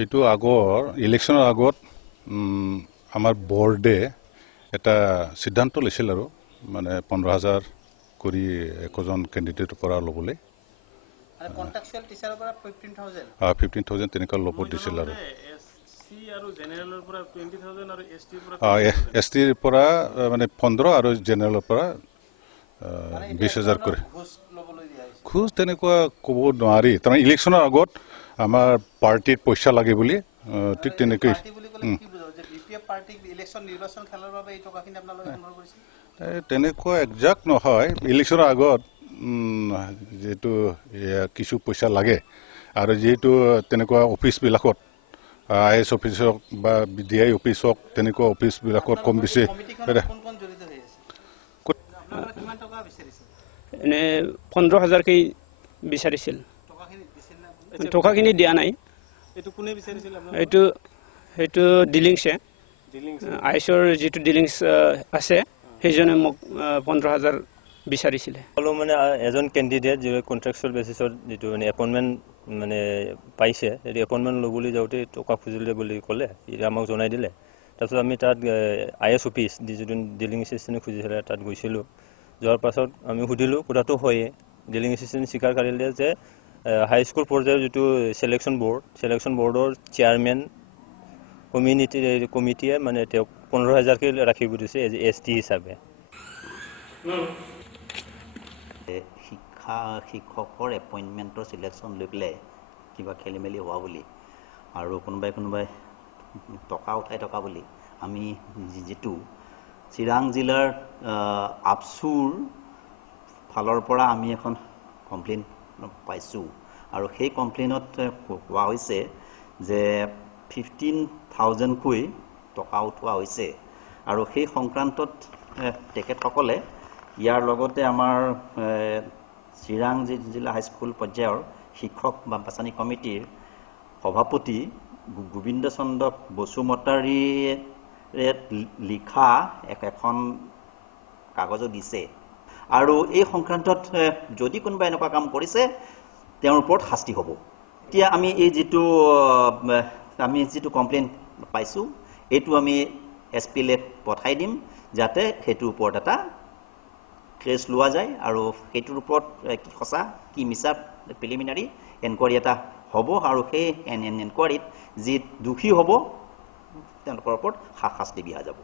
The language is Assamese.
এইটো আগৰ ইলেকশ্যনৰ আগত আমাৰ বৰ্ডে এটা সিদ্ধান্ত লৈছিল আৰু মানে 15,000 কৰি একজন কেণ্ডিডেটৰ পৰা ল'বলৈ কন্ট্ৰাকচুৱেল টিচাৰৰ পৰা 15,000 15,000 তেনেকুৱা ল'ব দিছিল আৰু এছটিৰ পৰা মানে 15 আৰু জেনেৰেলৰ পৰা 20,000 কৰি খোজ তেনেকুৱা ক'ব নোৱাৰি তাৰমানে ইলেকশ্যনৰ আগত আমাৰ পাৰ্টিত পইচা লাগে বুলি ঠিক তেনেকৈ তেনেকুৱা একজাক্ট নহয় ইলেকশ্যনৰ আগত যেহেতু কিছু পইচা লাগে আৰু যেহেতু তেনেকুৱা অফিচবিলাকত IAS অফিচ হওক বা DI অফিচ হওক তেনেকুৱা অফিচবিলাকত কম বেছি এনে 15,000 বিচাৰিছিল টকাখিনি দিয়া নাই এইটো ডিলিংছে আইএছৰ যিটো ডিলিংছ আছে সেইজনে মোক 15,000 বিচাৰিছিলে মানে এজন কেণ্ডিডেট যি কন্ট্ৰাকচুৱেল বেচিছত যেটো মানে এপইন্টমেন্ট মানে পাইছে এই এপইন্টমেন্ট ল'বলৈ যাওঁতে টকা খুজিলে বুলি ক'লে এটা আমাক জনাই দিলে তাৰপিছত আমি তাত IAS অফিচ যিটো ডিলিং এছিষ্টেণ্ট খুজিছিলে তাত গৈছিলোঁ যোৱাৰ পাছত আমি সুধিলোঁ কথাটো হয়ে ডিলিং এছিষ্টেণ্ট স্বীকাৰ কৰিলে যে হাই স্কুল পৰ্যায়ৰ যিটো সিলেকশ্যন বৰ্ডৰ চেয়াৰমেন কমিটিয়ে মানে তেওঁক 15,000 ৰাখিব দিছে ST হিচাপে শিক্ষকৰ এপইণ্টমেণ্টৰ চিলেকশ্যন লৈ পেলাই কিবা খেলি মেলি হোৱা বুলি আৰু কোনোবাই টকা উঠাই থকা বুলি আমি যিটো চিৰাং জিলাৰ আপচুৰ ফালৰ পৰা আমি এখন কমপ্লেইন পাইছোঁ আৰু সেই কমপ্লেইনত কোৱা হৈছে যে 15,000 কৈ টকা উঠোৱা হৈছে আৰু সেই সংক্ৰান্তত তেখেতসকলে ইয়াৰ লগতে আমাৰ চিৰাং জিলা হাইস্কুল পৰ্যায়ৰ শিক্ষক বাছনি কমিটিৰ সভাপতি গোবিন্দ চন্দ্ৰ বসুমতাৰীয়ে লিখা এখন কাগজো দিছে আৰু এই সংক্ৰান্তত যদি কোনোবা এনেকুৱা কাম কৰিছে তেওঁৰ ওপৰত শাস্তি হ'ব এতিয়া আমি এই যিটো কমপ্লেইন পাইছোঁ এইটো আমি SP লে পঠাই দিম যাতে সেইটোৰ ওপৰত এটা কেছ লোৱা যায় আৰু সেইটোৰ ওপৰত কি সঁচা কি মিছা প্ৰিলিমিনাৰী এনকুৱাৰী এটা হ'ব আৰু সেই এনকুৱাৰীত যি দোষী হ'ব তেওঁলোকৰ ওপৰত শাস্তি দিয়া যাব